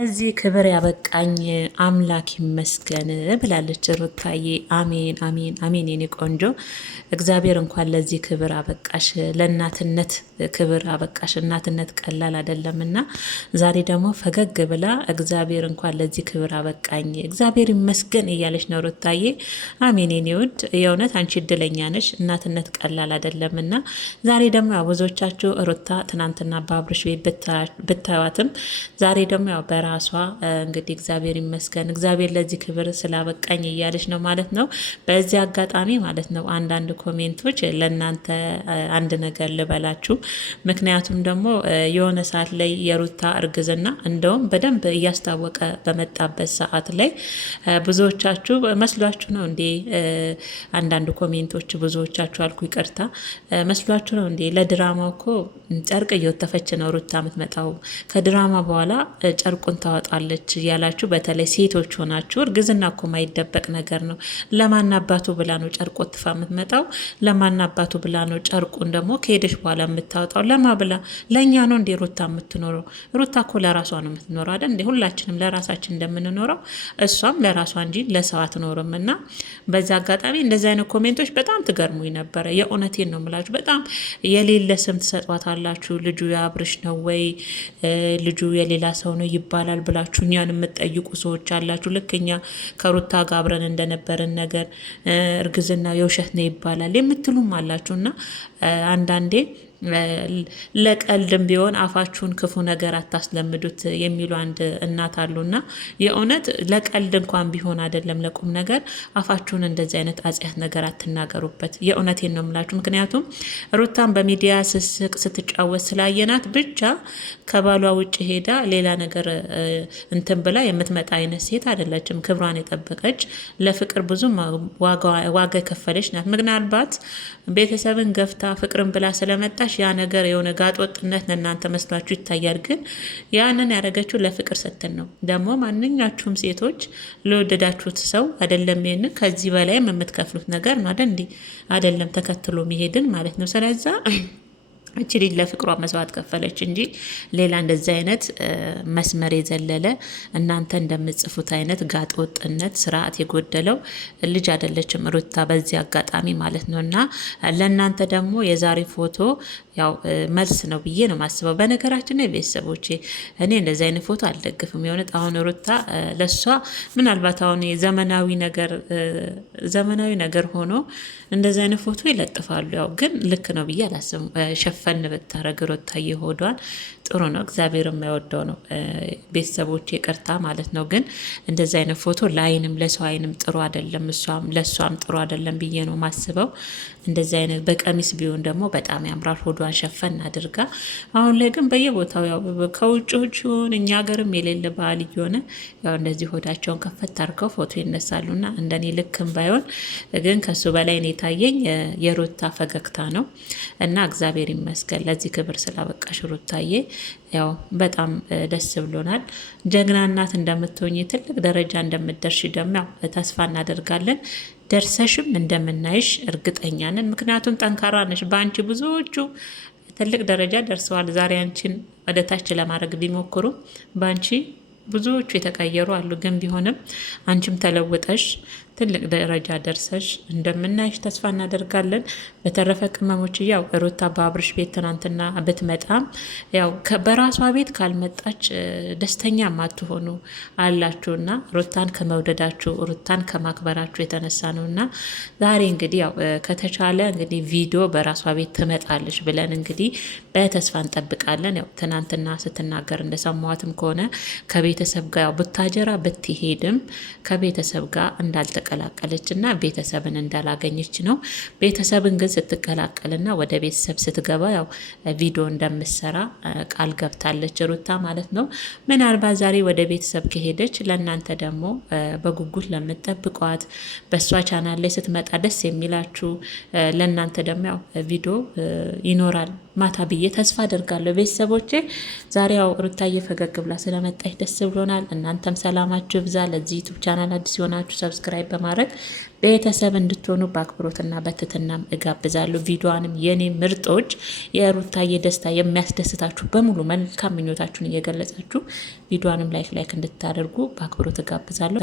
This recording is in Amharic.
እዚህ ክብር ያበቃኝ አምላክ ይመስገን ብላለች ሩታዬ። አሜን አሜን አሜን። የኔ ቆንጆ እግዚአብሔር እንኳን ለዚህ ክብር አበቃሽ፣ ለእናትነት ክብር አበቃሽ። እናትነት ቀላል አይደለምና ዛሬ ደግሞ ፈገግ ብላ እግዚአብሔር እንኳን ለዚህ ክብር አበቃኝ እግዚአብሔር ይመስገን እያለች ነው ሩታዬ። አሜን የኔ ውድ፣ የእውነት አንቺ እድለኛ ነሽ። እናትነት ቀላል አይደለምና ዛሬ ደግሞ ያው ብዙዎቻችሁ ሩታ ትናንትና በአብርሽ ቤት ብታዩትም ዛሬ ደግሞ ያው ራሷ እንግዲህ እግዚአብሔር ይመስገን እግዚአብሔር ለዚህ ክብር ስላበቃኝ እያለች ነው ማለት ነው። በዚህ አጋጣሚ ማለት ነው አንዳንድ ኮሜንቶች ለእናንተ አንድ ነገር ልበላችሁ። ምክንያቱም ደግሞ የሆነ ሰዓት ላይ የሩታ እርግዝና እንደውም በደንብ እያስታወቀ በመጣበት ሰዓት ላይ ብዙዎቻችሁ መስሏችሁ ነው እንዴ? አንዳንድ ኮሜንቶች ብዙዎቻችሁ አልኩ ይቅርታ፣ መስሏችሁ ነው እንዴ? ለድራማው እኮ ጨርቅ እየወተፈች ነው ሩታ የምትመጣው፣ ከድራማ በኋላ ጨርቁን ታወጣለች እያላችሁ በተለይ ሴቶች ሆናችሁ፣ እርግዝና እኮ ማይደበቅ ነገር ነው። ለማን አባቱ ብላ ነው ጨርቆ ትፋ የምትመጣው? ለማን አባቱ ብላ ነው ጨርቁን ደግሞ ከሄደች በኋላ የምታወጣው? ለማ ብላ? ለእኛ ነው እንዴ ሩታ የምትኖረው? ሩታ እኮ ለራሷ ነው የምትኖረው አይደል እንዴ? ሁላችንም ለራሳችን እንደምንኖረው እሷም ለራሷ እንጂ ለሰው አትኖርም። እና በዛ አጋጣሚ እንደዚህ አይነት ኮሜንቶች በጣም ትገርሙኝ ነበረ። የእውነቴን ነው የምላችሁ። በጣም የሌለ ስም ትሰጧታላችሁ። ልጁ የአብርሽ ነው ወይ ልጁ የሌላ ሰው ነው ይባላል ብላችሁ እኛን የምትጠይቁ ሰዎች አላችሁ። ልክ እኛ ከሩታ ጋር አብረን እንደነበርን ነገር እርግዝና የውሸት ነው ይባላል የምትሉም አላችሁ። እና አንዳንዴ ለቀልድም ቢሆን አፋችሁን ክፉ ነገር አታስለምዱት የሚሉ አንድ እናት አሉና የእውነት ለቀልድ እንኳን ቢሆን አይደለም ለቁም ነገር አፋችሁን እንደዚህ አይነት አጽያት ነገር አትናገሩበት። የእውነቴን ነው የምላችሁ። ምክንያቱም ሩታን በሚዲያ ስስቅ ስትጫወት ስላየናት ብቻ ከባሏ ውጭ ሄዳ ሌላ ነገር እንትን ብላ የምትመጣ አይነት ሴት አይደለችም። ክብሯን የጠበቀች ለፍቅር ብዙ ዋጋ የከፈለች ናት። ምናልባት ቤተሰብን ገፍታ ፍቅርን ብላ ስለመጣች ያ ነገር የሆነ ጋጥ ወጥነት ለእናንተ መስሏችሁ ይታያል። ግን ያንን ያደረገችው ለፍቅር ስትል ነው። ደግሞ ማንኛችሁም ሴቶች ለወደዳችሁት ሰው አይደለም ይሄን ከዚህ በላይም የምትከፍሉት ነገር ነው አይደል እንዴ? አይደለም ተከትሎ መሄድን ማለት ነው። ስለዛ እቺ ልጅ ለፍቅሯ መስዋዕት ከፈለች እንጂ ሌላ እንደዚህ አይነት መስመር የዘለለ እናንተ እንደምጽፉት አይነት ጋጥ ወጥነት ስርዓት የጎደለው ልጅ አይደለችም ሩታ በዚህ አጋጣሚ ማለት ነው። እና ለእናንተ ደግሞ የዛሬ ፎቶ ያው መልስ ነው ብዬ ነው ማስበው። በነገራችን ነው ቤተሰቦቼ፣ እኔ እንደዚህ አይነት ፎቶ አልደግፍም። የሆነት አሁን ሩታ ለሷ ምናልባት አሁን ዘመናዊ ነገር ሆኖ እንደዚህ አይነት ፎቶ ይለጥፋሉ። ያው ግን ልክ ነው ብዬ አላስብም። ሸፈን ብታረግ ሩታ እየሆዷን ጥሩ ነው፣ እግዚአብሔር የማይወደው ነው። ቤተሰቦች ይቅርታ ማለት ነው። ግን እንደዚህ አይነት ፎቶ ለአይንም ለሰው አይንም ጥሩ አይደለም፣ ለእሷም ጥሩ አይደለም ብዬ ነው ማስበው። እንደዚህ አይነት በቀሚስ ቢሆን ደግሞ በጣም ያምራል፣ ሆዷን ሸፈን አድርጋ። አሁን ላይ ግን በየቦታው ያው ከውጭዎች ይሁን እኛ ሀገርም የሌለ ባህል እየሆነ ያው እንደዚህ ሆዳቸውን ከፈት አድርገው ፎቶ ይነሳሉና እንደኔ ልክም ባይሆን ግን ከሱ በላይ ነው የታየኝ የሩታ ፈገግታ ነው። እና እግዚአብሔር ይመስገን ለዚህ ክብር ስላበቃሽ ሩታዬ። ያው በጣም ደስ ብሎናል። ጀግና እናት እንደምትሆኝ ትልቅ ደረጃ እንደምትደርሺ ደግሞ ያው ተስፋ እናደርጋለን። ደርሰሽም እንደምናይሽ እርግጠኛ ነን። ምክንያቱም ጠንካራ ነሽ። በአንቺ ብዙዎቹ ትልቅ ደረጃ ደርሰዋል። ዛሬ አንቺን ወደ ታች ለማድረግ ቢሞክሩም በአንቺ ብዙዎቹ የተቀየሩ አሉ። ግን ቢሆንም አንቺም ተለውጠሽ ትልቅ ደረጃ ደርሰሽ እንደምናይሽ ተስፋ እናደርጋለን። በተረፈ ቅመሞች ያው ሩታ በአብርሽ ቤት ትናንትና ብትመጣም ያው በራሷ ቤት ካልመጣች ደስተኛ ማትሆኑ አላችሁና ሩታን ከመውደዳችሁ ሩታን ከማክበራችሁ የተነሳ ነውና ዛሬ እንግዲህ ያው ከተቻለ እንግዲህ ቪዲዮ በራሷ ቤት ትመጣለች ብለን እንግዲህ በተስፋ እንጠብቃለን። ያው ትናንትና ስትናገር እንደሰማዋትም ከሆነ ከቤተሰብ ጋር ብታጀራ ብትሄድም ከቤተሰብ ጋር እንዳልተቀላቀለች እና ቤተሰብን እንዳላገኘች ነው። ቤተሰብን ግን ስትቀላቀልና ወደ ቤተሰብ ስትገባ ያው ቪዲዮ እንደምትሰራ ቃል ገብታለች ሩታ ማለት ነው። ምናልባት ዛሬ ወደ ቤተሰብ ከሄደች ለእናንተ ደግሞ በጉጉት ለምትጠብቋት በእሷ ቻናል ላይ ስትመጣ ደስ የሚላችሁ ለእናንተ ደግሞ ያው ቪዲዮ ይኖራል ማታ ብዬ ተስፋ አደርጋለሁ። ቤተሰቦቼ ዛሬ ያው ሩታዬ ፈገግ ብላ ስለመጣች ደስ ብሎናል። እናንተም ሰላማችሁ ብዛ። ለዚህ ዩቱብ ቻናል አዲስ የሆናችሁ ሰብስክራይብ በማድረግ ቤተሰብ እንድትሆኑ በአክብሮትና በትህትናም እጋብዛለሁ። ቪዲዮዋንም የኔ ምርጦች የሩታዬ ደስታ የሚያስደስታችሁ በሙሉ መልካም ምኞታችሁን እየገለጻችሁ ቪዲዮዋንም ላይክ እንድታደርጉ በአክብሮት እጋብዛለሁ።